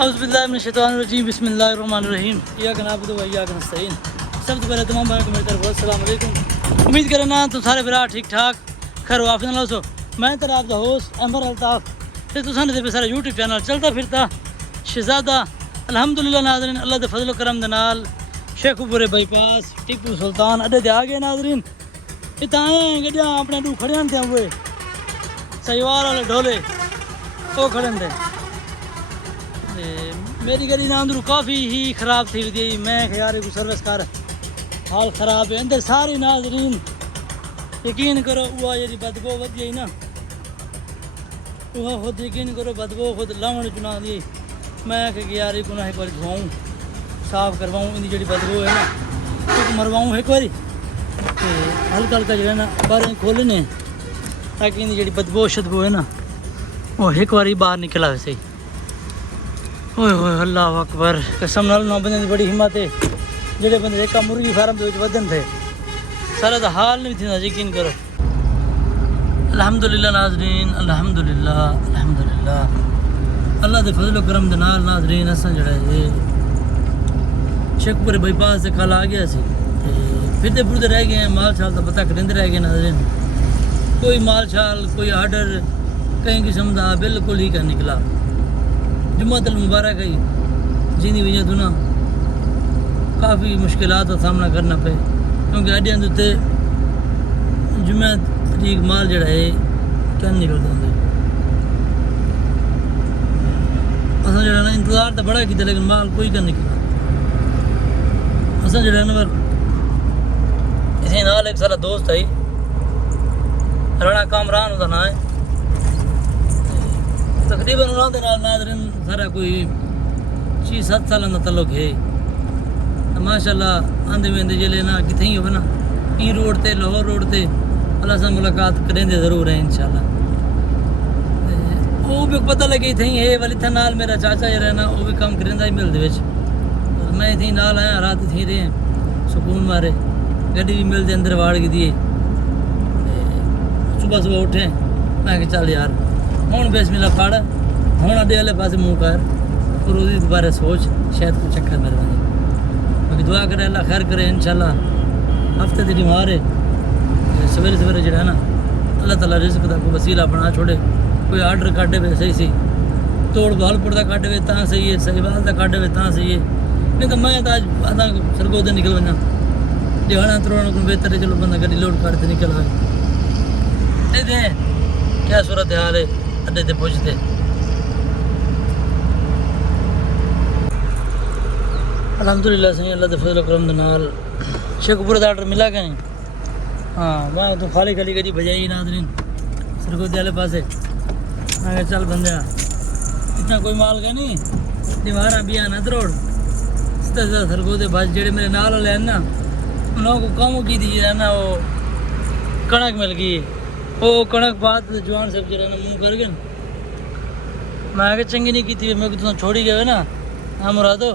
औज़ुबिल्लाहिमिनश्शैतानिर्रजीम बिस्मिल्लाहिर्रहमानिर्रहीम इय्याक नअबुदु व इय्याक नस्तईन। सबसे पहले तमाम भाइयों को मेरी तरफ से अस्सलाम वालेकुम। उम्मीद करें ना तो सारे भरा ठीक ठाक खैर वाफिन लो सो मैं तेरा आपका होस्ट अमर अल्ताफ ते तुसां दे पे सारा यूट्यूब चैनल चलता फिरता शहजादा अल्हम्दुलिल्लाह नाज़रीन अल्लाह दे फजल करम दे नाल शेखुपुरे बाईपास टीपू सुल्तान अड्डे ते आ गए नाज़रीन। इतना गड्डियां अपने दू खड़े थे हुए सहीवाल वाले ढोले वो खड़े थे। मेरी गड्डी ना अंदर काफ़ी ही ख़राब थी वी मैं यार को सर्विस कर हाल ख़राब है अंदर सारी नाज़रीन यकीन करो वह जी बदबू वध गई ना वह खुद यकीन करो बदबू खुद लावण चुना दी मैं यार को ना एक बार धोआऊँ साफ़ करवाऊँ इन जी बदबू है ना मरवाऊँ एक बार हल्का हल्का जो है ना बाहर खोलने ताकि इन जी बदबू शदबू है ना वो एक बार बाहर निकला वैसे ही। ओए होए अल्लाह अकबर कसम नाल ना बंदे दी बड़ी हिम्मत है जेडे बंदे एक मुर्गी फार्म दे विच वधन थे सारा दा हाल नहीं थी यकीन करो। अल्हम्दुलिल्लाह नाज़रीन अल्हम्दुलिल्लाह अल्हम्दुलिल्लाह अल्लाह दे फजल करम दे नाल नाज़रीन असां जेड़ा है शेखपुरे बाईपास से कल आ गया सी फिरते फुरते रह गए माल शाल का पता करेंदे रह गए नाज़रीन कोई माल शाल कोई आर्डर कहीं किस्म का बिल्कुल ही का निकला। जुम्मतुल मुबारक है जिंदी वजह तो ना काफ़ी मुश्किलात का सामना करना पे क्योंकि अड्डियां उत्ते जुम्मे तरीक माल जड़ा है क्या निकलते होंगे असा जड़ा ना इंतज़ार तो बड़ा किया लेकिन माल कोई का निकला। असा जड़ा ना इसी नाल एक सारा दोस्त है राणा कामरान उसका नाम है तकरीबन उन्होंने नाज़रीन सारा कोई 6-7 साल का तल्लुक है माशाल्लाह आंदे वेंदे जिले ना कितें ही हो ना ई रोड ते लाहौर रोड ते अल्लाह से मुलाकात करेंगे ज़रूर है इंशाल्लाह। वो भी पता लगे थी है वाली था नाल मेरा चाचा जरा ना वो भी काम करेंदा ही मिलते विच मैं थी नाल आया रात थी रहे सुकून मारे गड्डी भी मिलते अंदर वाड़ गई दिए सुबह सुबह उठे मैं चल यार हूँ बिस्मिल्लाह पढ़ हूँ अड्डे वाले पास मुँह कर और उसके बारे सोच शायद कुछ चक्कर मेरे बने बाकी दुआ करे अल्लाह खैर करे इंशाल्लाह। हफ्ते दी बीमार है सवेरे सवेरे जो है ना अल्लाह ताला रिज़्क़ का कोई वसीला बना छोड़े कोई आर्डर काटे वे सही सी तोड़ बहालपुर का काटे वे तां सही है सहीवाल का काटे वे तां सही है नहीं तो मैं तो आज आधा सरगोदे निकल वना दिहाड़ा तरोड़ को बेहतर है चलो बंदा गड्डी लोड करते निकल आए दे क्या सूरत हाल है अड्डे ते पहुँचते। अल्हम्दुलिल्लाह सही अल्लाह दे फजल करम दे नाल शेखपुरे दा आर्डर मिला क्या नहीं हाँ मैं तो खाली खाली गड्डी बजाई नाज़रीन सरगोदे वाले पासे मैं चल बंदे इतना कोई माल का नहीं दीवारा भी आना तरोड़ सरगोदे बस जेड़े मेरे नाल वाले हैं ना उन्होंने को काम की दी है ना वो कणक मिल गई वो कणक बात जवान सब जरा मुँह कर गए मैं आगे चंगी नहीं की थी मेरे को तो छोड़ी गए ना हाँ मुरादो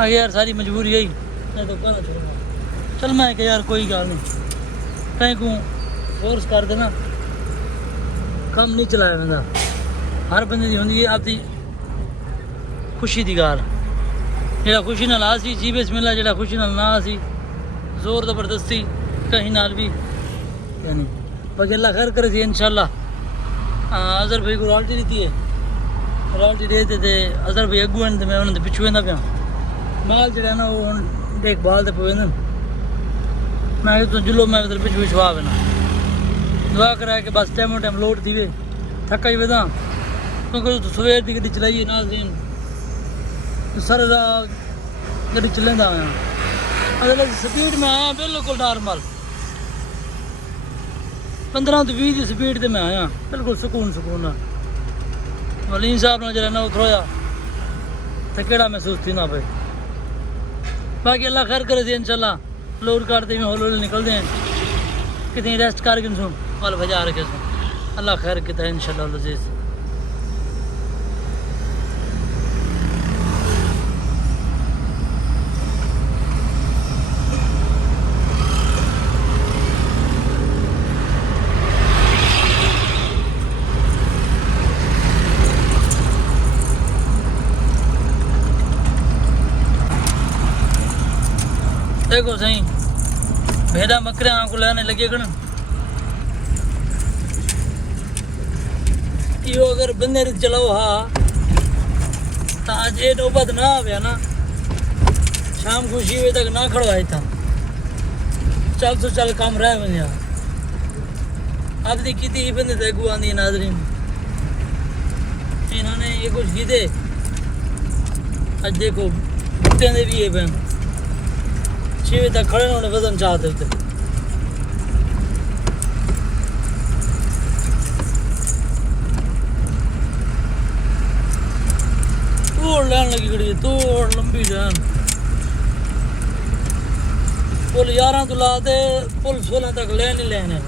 आगे यार सारी मजबूरी यही मैं तो कहना छोड़ूंगा चल मैं कि यार कोई गल नहीं कहीं को फोर्स कर देना कम नहीं चलाया बंदा हर बंदे की होंगी आपकी खुशी की गाल जो खुशी नाल आ सी जी बिस्मिल्लाह जो खुशी नाल ना आ सी जोर ज़बरदस्ती कहीं नाल भी यानी बाकी अल्लाह खैर करे थी इंशाल्लाह। अजहर भाई को रॉयल्टी दी है रॉयल्टी देते थे अजहर भाई अगू तो मैं उन्होंने पिछू वेंदा पिया माल जो ना वो हम देखभाल तो पे मैं तो जुलो मैं मतलब पिछू पिछवा वेना दुआ करा के बस टाइम टाइम लोड थी वे थका ही वेदा क्योंकि तो सवेर की गड्डी चलाई नाज़रीन सारे गड्डी चलेंदा आया अगर स्पीड में आया बिल्कुल नॉर्मल 15 तो 20 की स्पीड से मैं आया बिल्कुल सुकून सुकून वलीन साहब ने जरा ना उतरोया तो केड़ा महसूस थी ना पे बाकी अल्लाह खैर करे थी इंशाल्लाह लोड काटते में हौले हौले निकलते हैं कितनी रेस्ट करके सुन वाल भजा रखे सुन अल्लाह खैर किता है इंशाल्लाह अज़ीज़। देखो सही भेड़ा बकरे आंख लाने लगे कण यो अगर बंदे रीत चलाओ हाँ तो आज ये नौबत ना आवे ना शाम को 6 बजे तक ना खड़वाए था चल तो चल काम रह बन आपने की थी बंदे थे गुआंदी नाजरीन इन्होंने ये कुछ की थे आज देखो कुत्ते ने भी ये बहन 6 बजे तक खड़े उन्होंने वजन चाहते थे तोड़ लाइन लगी खड़ी तोड़ लंबी लाइन पुल 11 तो लाते पुल 16 तक ले नहीं लेने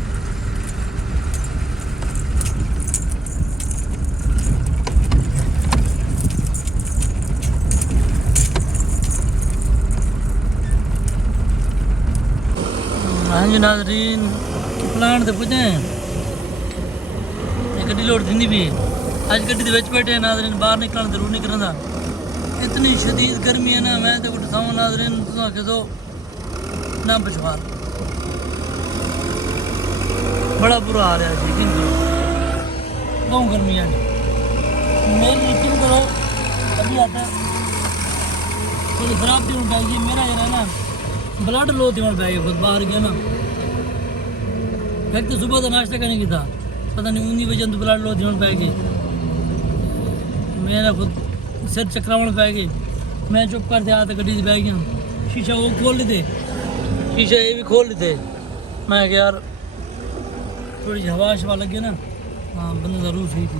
हाँ जी नाजरीन प्लांट तो पुजे गड्डी लोड थी भी अज गड्डी के बैठे नाजरीन बाहर निकलना जरूर नहीं करना इतनी शदीद गर्मी है ना मैं तो उठाऊँ नाजरीन तो ना बचवा बड़ा बुरा हाल है यकीन करो बहुत गर्मी है मेरी यकीन करो अभी आता थोड़ी खराब थी पाएगी मेरा ये ना ब्लड लो थी पाएगी खुद बाहर गया ना एक तो सुबह तो नाश्ता करने की था पता नहीं उन्हीं वजह तो ब्लड लो थी पाएगी मेरा खुद सिर चकरावन पाएगी मैं चुप करते आता गड्डी से बैग गया शीशा वो खोल लेते शीशा ये भी खोल लेते मैं यार थोड़ी हवा शवा लग गया ना हाँ बंदा ज़रूर सही थी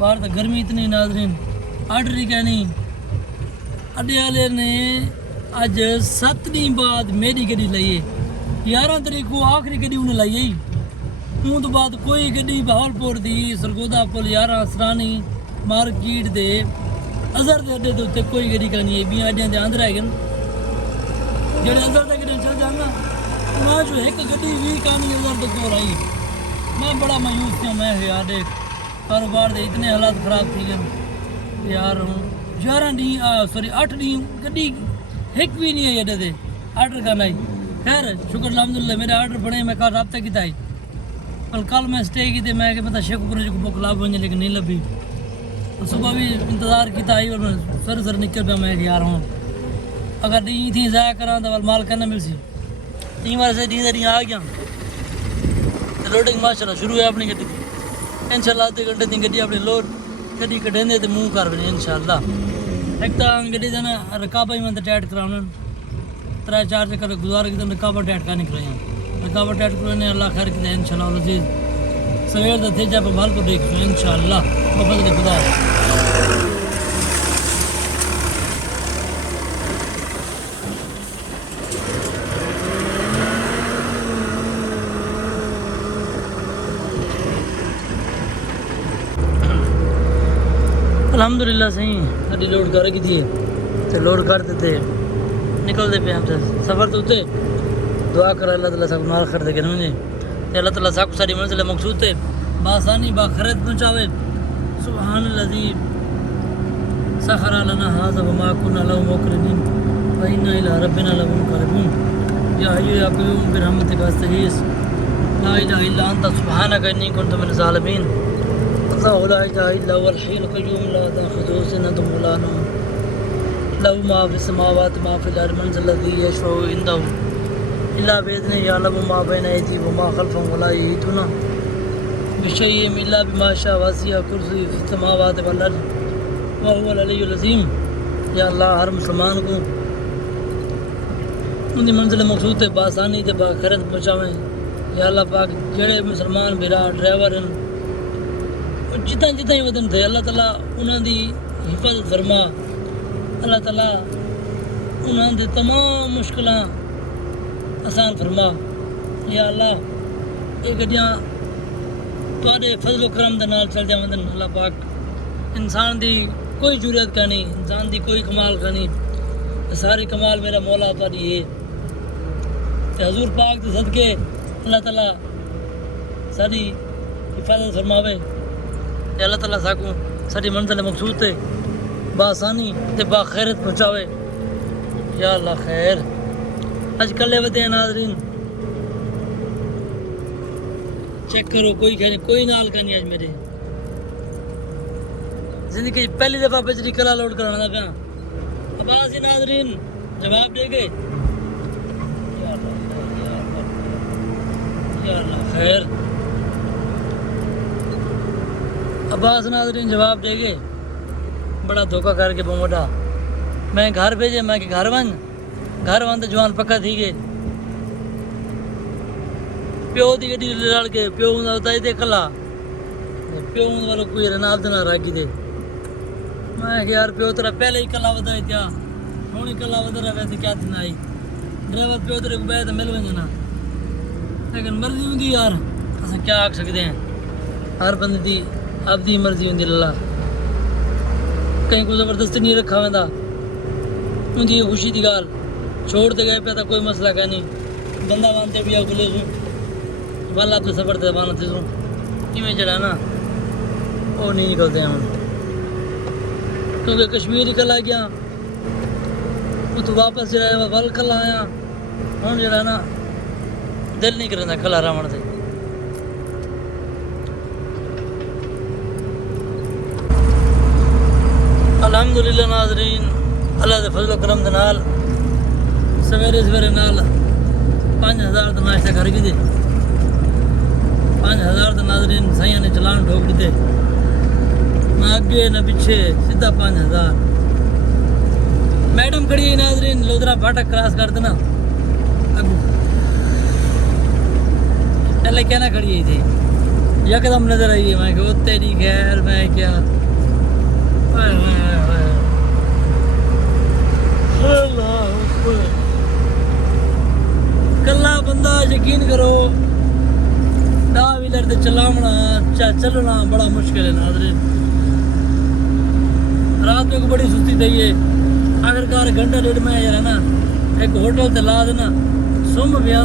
बाहर तो गर्मी इतनी नाजरीन ऑर्डर ही कहनी अड्डे वाले ने अज 7 दिन बाद मेरी गड्डी लाइए 11 तरीक को आखिरी गड्डी उन्हें लाइए हूँ तो बाद कोई गड्डी बहावलपुर दी सरगोदा पुल 11 सरानी मार्केट दे अजहर के अड्डे के उत्ते कोई गड्डी का नहीं है भी अड्डिया के अंदर है जेडे अजहर तक चल जाना वहाँ जो एक गड्डी भी कहानी अजहर तक को आई मैं बड़ा मायूस था मैं यार देख कारोबार दे इतने हालात खराब थी गए यार हूँ 11 डी सॉरी 8 डी गड्डी एक भी नहीं है अड्डे से आर्डर करना ही खैर शुक्र अलहमदुलिल्लाह मेरे आर्डर पड़े मैं कल रब्ता किया कल मैं स्टे की मैं मतलब शेखपुर को बुक लाभ बन लेकिन नहीं लभी तो सुबह भी इंतज़ार किया आई और मैं सर निकल पाया मैं यार हूँ अगर डी थी ज़ाया करा तो माल करना मिल सी 3 बार से डी आ गया लोडिंग माशाल्लाह शुरू है अपनी गड्डी इंशाल्लाह आधे घंटे की गड्डी अपनी लोड गड्डी कटेंदे तो मुँह कर बने इंशाल्लाह एक तो गड्डी का ना रकाबा ही मैं टाइट कराना 3-4 चक्कर गुजार के रकाबा टाइट का निकले रकाबा टाइट कराने अल्लाह खैर किया इंशाल्लाह लजीज सवेर तो थे जब माल को देख इंशाल्लाह बफल के खुदा अल्हम्दुलिल्लाह सही गड्डी लोड कर की थी तो लोड करते थे निकलते पे हमसे सफ़र तो उते दुआ कर अल्लाह ताला सब माल खरीद के मुझे अल्लाह ताला सब सारी मंजिल मकसूद थे बासानी बाखरत पहुँचावे सुबहानल्लज़ी सखरा लना हाज़ा व मा कुन्ना लहू मुक़रिनीन व इन्ना इला रब्बिना लमुनक़लिबून या हय्यु या क़य्यूम बिरहमतिका अस्तगीस ला इलाहा इल्ला अंता सुब्हानका इन्नी कुन्तु मिनज़ ज़ालिमीन अल्लाहु ला इलाहा इल्ला हुवल हय्युल क़य्यूम ला तअख़ुज़ुहु सिनतुन व ला नौम लहू मा फ़िस समावाति मा फ़िल अर्ज़ि मन ज़ल्लज़ी यशफ़अु इंदहु इल्ला बिइज़्निहि यअलमु मा बैना अयदीहिम व मा ख़ल्फ़हुम व ला युहीतूना बिशैइइन इल्ला बिमा शाअ वसिअ कुर्सियुहु फ़िस समावाति वल अर्ज़ व हुवल अलिय्युल अज़ीम या अल्लाह हर मुसलमान को उनकी मंजिल मकसूद ते बासानी ते बाखरत पहुँचावें या अल्लाह पाक जेड़े मुसलमान बिरा ड्राइवर जितना जितना ही वतन थे अल्लाह ताला उन्होंने हिफाजत फरमा अल्लाह ताला उन्होंने तमाम मुश्किल आसान फरमा या अल्लाह ये गड्डियाँ तुहाडे फजल करम दे नाल चल जावंदन अल्लाह पाक इंसान दी कोई जरूरत का नहीं इंसान दी कोई कमाल का नहीं सारे कमाल मेरा मौला तुहाडी है ते हजूर पाक दे सदके अल्लाह ताला सारी हिफाजत फरमावे अल्लाह ताला साकू सारी मंजिल मकसूद ते बासानी ते बाखैरत पहुँचावे या अल्लाह खैर आज कल्ले वते हैं नाजरीन, चेक करो कोई नाल का नहीं आज मेरे जिंदगी की पहली दफा बजरी कला लोड कराना लगा। अब आज ही नाजरीन जवाब दे गए, या अल्लाह खैर। अब्बास नाजरीन जवाब दे गए, बड़ा धोखा करके बोमोटा मैं घर भेजे, मैं कि घर वन तो जवान पक्का थी गए। प्यो की गड्डी लड़ के प्यो बताई दे कला, प्यो वालों कोई रनाब देना रागी दे। मैं कि यार प्यो तेरा पहले ही कला बताई क्या, हूँ ही कला बता रहा वैसे क्या थी ना आई ड्राइवर प्यो तेरे को बैठ मिल वजना, लेकिन मर्जी होंगी यार, अस क्या आख सकते हैं। हर बंदे की आपकी मर्जी होंगी लल्ला, कहीं को जबरदस्ती नहीं रखा वेंदा। उनकी खुशी की गाल छोड़ दे गए पे तो कोई मसला का नहीं, बंदा मानते भी खुले सू बल आप सफर से मानते सू कि जरा ना वो नहीं निकलते हैं हम, क्योंकि कश्मीर कल आ गया उत वापस जो वल कल आया हूँ जरा ना दिल नहीं करता कला रावण से। अल्हम्दुलिल्लाह नाज़रीन, अल्लाह के फजल करम दे नाल सवेरे सवेरे नाल 5000 का नाश्ता कर गए, 5000 का नाज़रीन सैया ने चलान ठोक दिते, ना अगे ना पीछे सीधा 5000। मैडम खड़ी है नाज़रीन, लोधरा फाटक क्रॉस कर देना अगू, पहले क्या ना खड़ी थी यकदम नजर आई है। मैं कि तेरी खैर मैं क्या कला बंदा यकीन करो दा व्हीलर से चलावना चलना बड़ा मुश्किल है नाज़रीन। रात में को बड़ी सुस्ती चाहिए, आखिरकार घंटा डेढ़ में यार है ना एक होटल से ला देना सुम गया,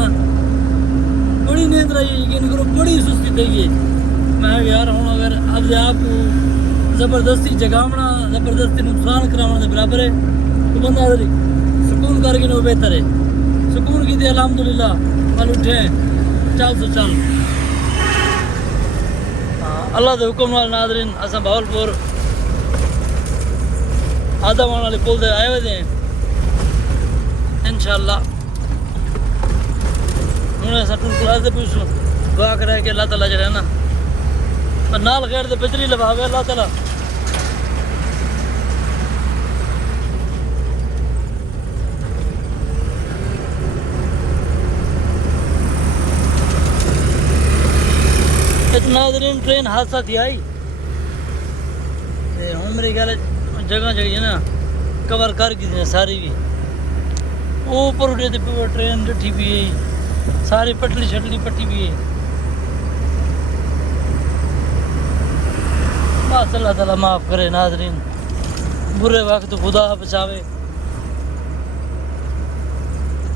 बड़ी नींद रही यकीन करो, बड़ी सुस्ती चाहिए। मैं यार हूँ अगर अब आपको जबरदस्ती जगावना जबरदस्ती नुकसान करावना के बराबर है, तो बंदा सुकून करके वो बेहतर है। सुकून की थी अल्हम्दुलिल्लाह, कल उठे चल तो चल। अल्लाह के हुक्म नाल नाज़रीन असा भावलपुर आदावान वाले पुल से आए हुए थे इंशाअल्लाह। हूँ अस टुरकुला से पूछूँ दुआ करा कि अल्लाह ताला जो है ना नाल खैर से बिजली लवावे अल्लाह ताला। नाज़रीन ट्रेन हादसा थी आई हूँ मेरे ख्याल जगह जगह है ना कवर कर गई सारी भी, ऊपर उठे तो ट्रेन डठी भी है सारी पटली शटली पट्टी भी है। बस अल्लाह ताला माफ़ करे नाज़रीन, बुरे वक्त खुदा बचावे।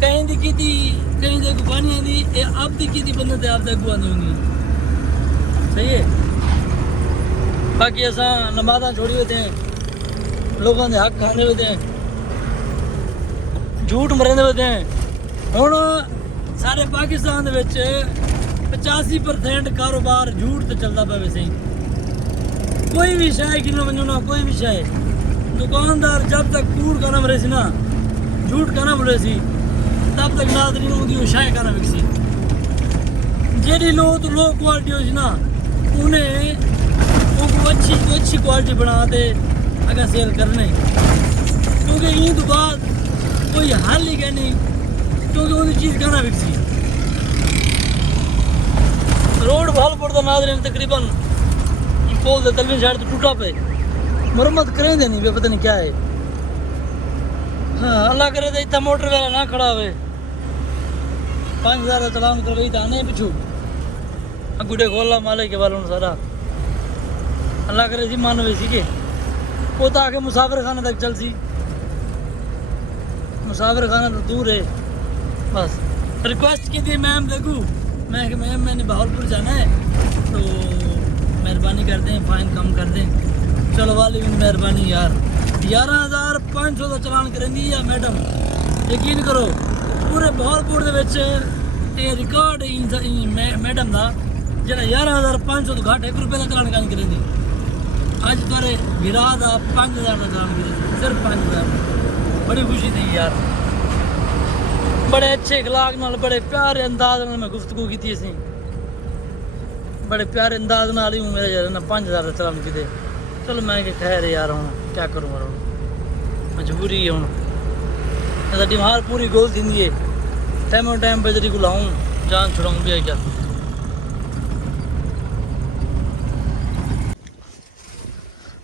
कहीं दी की थी कहीं से गुबानियाँ दी आप दी की थी बंदे ते आप तक गुआनी होंगी सही है। बाकी असा नमाज़ा छोड़ी हुए थे, लोगों के हक खाने हुए थे, झूठ मरेंदे हुए थे। हुण सारे पाकिस्तान दे विच 85% कारोबार झूठ तो चलता पे वैसे ही, कोई भी शय कि वनो ना कोई भी शय दुकानदार जब तक कूड़ का ना मरे सी ना झूठ का ना बोले सी तब तक नाज़रीन उनकी शय का ना विकसी। जी लो तो लो क्वालिटी हो ना उन्हें अच्छी क्वालिटी बनाते अगर सेल करने, क्योंकि ये तो बात कोई हल ही क्या नहीं, क्योंकि उनकी चीज़ का ना विकसी। रोड भालपुर का नाज़रीन तकरीबन पोल से तलवी साइड तो टूटा पे मुरम्मत करें नहीं वे पता नहीं क्या है। हाँ अल्लाह करे तो इतना मोटर वाला ना खड़ा हुए 5000 चलान कर गई था नहीं पिछू गुडे खोला माले के वालों सारा अल्लाह करे जी मान वैसी के वो तो आके मुसाफिर खाने तक चल सी, मुसाफिर खाना तो दूर है। बस रिक्वेस्ट की थी मैम देखूँ मैं कि मैम मैंने भावलपुर जाना है तो मेहरबानी कर दें फाइन कम कर दें। चलो वाली भी मेहरबानी यार 11500 का चलान करेंगी या मैडम यकीन करो पूरे बहालपुर दे विच ये रिकॉर्ड मैडम दा जेड़ा 11,500 तो घट 1 रुपये का चलान कान करेंदी अज तेरे गिरा दा 5,000 का चलान करे सिर्फ 5,000 बड़ी खुशी थी यार बड़े अच्छे अखलाक नाल बड़े प्यारे अंदाज नाल मैं गुफ्तगू की थी असीं बड़े प्यारे अंदाज नाल ही मेरे यार ना 5,000 का चलान किते चलो मैं कि खैर यार हुण क्या करूँ यार मजबूरी है हुण साडी हार पूरी गोल थी है टाइम बजरी को लाऊं जान छुड़ाऊं भी क्या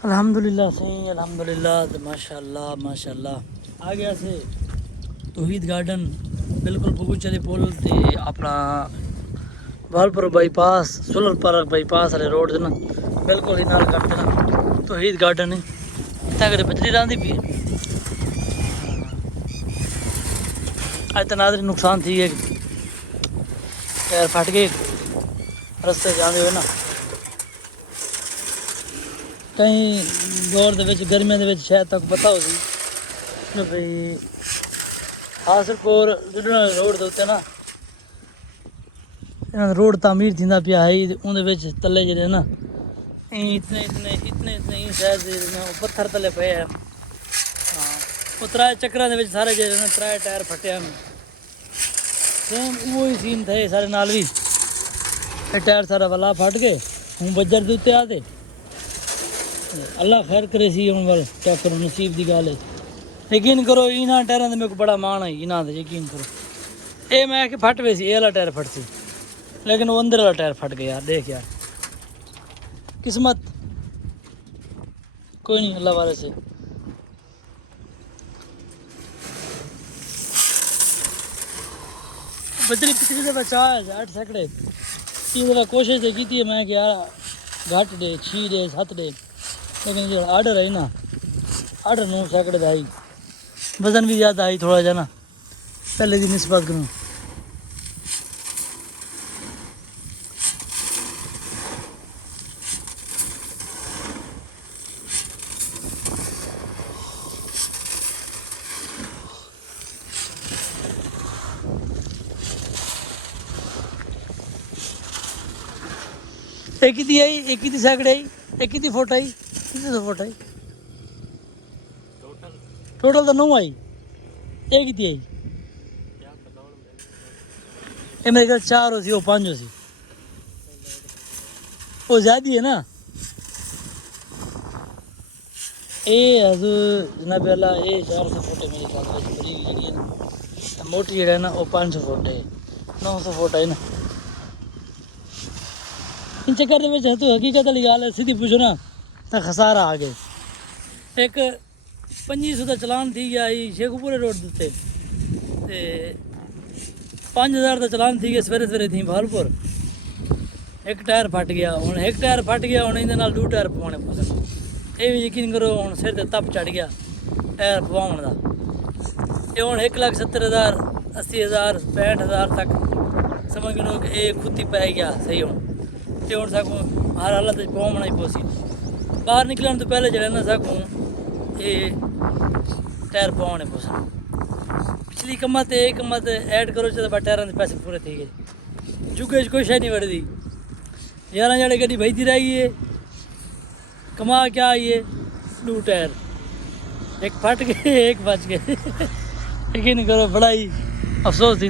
अल्हम्दुलिल्लाह सही अल्हम्दुलिल्लाह तो माशाल्लाह आ गया से तौहीद गार्डन बिल्कुल बगुचे पुल ते अपना बहालपुर बाईपास सुलर पार्क बाईपास वाले रोड ना बिल्कुल ही नाल करते ना तौहीद गार्डन है इतना कर बिजली रही पी अज तो नादरी नुकसान थी है टायर फट गए रस्ते जाते हुए ना कहीं दौर के गर्मियों के शायद तक पता हो सी भाई हासिलपुर रोड के उत्ते ना इन्होंने रोड तामीर थी पिया है उन्हें तले जे ना इतने शायद पत्थर तले पे है हाँ वो त्रै चक्कर के सारे जे ना त्रै टायर फटे सेम वो ही सीन थे सारे नाल भी टायर सारा वाला फट गए हूँ बजर के उत्ते आते अल्लाह खैर करे सी हम वाल क्या करो नसीब की गल है यकीन करो इन्होंने टायरों से मेरे को बड़ा मान आई इन्होंने यकीन करो ये मैं कि फट पे सी ये वाला टायर फट सी लेकिन वो अंदर वाला टायर फट गया यार देख यार किस्मत कोई नहीं अल्लाह वाले से बजरी पिछली दफा 8 सैकड़े 3 दफा कोशिश तो की है मैं कि यार घट डे 6 डे 7 डे लेकिन जो आर्डर है ना 8-9 सैकड़े आई वजन भी ज़्यादा आई थोड़ा जा ना पहले की निस्बत करूँ एक ही आई एक ही सैकड़े आई एक ही फुट आई कितने फुट आई टोटल तो 9 आई एक ही आई ये मेरे घर 4 हो सी वो 5 हो सी वो ज़्यादा है ना ये जनाब अल्लाह ये 400 फुट है मेरे ख्याल से बड़ी जी है ना मोटी है ना वो 500 फुट है 900 फुट है ना इन चक्कर तो हकीकत वाली गल है सीधी पूछो ना तो खसारा आ गए एक 2500 का चलान थी गया शेखपुरे रोड के 5000 का चलान थी गया सवेरे थी बहालपुर एक टायर फट गया हूँ एक टायर फट गया हूँ ये 2 टायर पवाने पौने ये भी यकीन करो हूँ सिर से तप चढ़ गया टायर पवाने का ये हूँ 1,70,000 80,000 65,000 तक समझ लो कि ये खुदी पै गया सही हूँ ये हूँ सकूँ हर हालत पवाना ही पोसी बाहर निकलने तो पहले जरा ना सकूँ ये टायर पवाने पोसा पिछली कम्मा ते एक कम्मा ते ऐड करो तो टायरों के पैसे पूरे थे गए जुगे कोई शह नहीं बढ़ती 11 जड़े गड्डी भेजती रह गई है कमा क्या आई है 2 टायर एक फट गए एक बच गए यकीन करो बड़ा ही अफसोस थी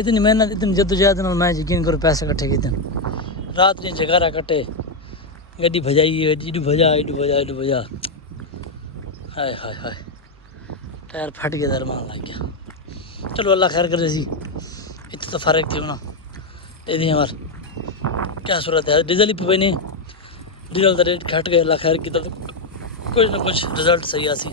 इतनी मेहनत इतनी जद्दोजहद मैं यकीन करो पैसे कट्ठे किए रात ने जगारा कट्टे गड्डी भजाई इडू भजा हाय हाय हाय टायर फट गया दरमान लग गया चलो अल्लाह खैर करे सी इतने तो फ़र्क थी ना दे दी हमार क्या सूरत है डीजल ही पे नहीं डीजल का रेट घट गया अल्लाह खैर की तो कुछ ना कुछ रिजल्ट सही आ सी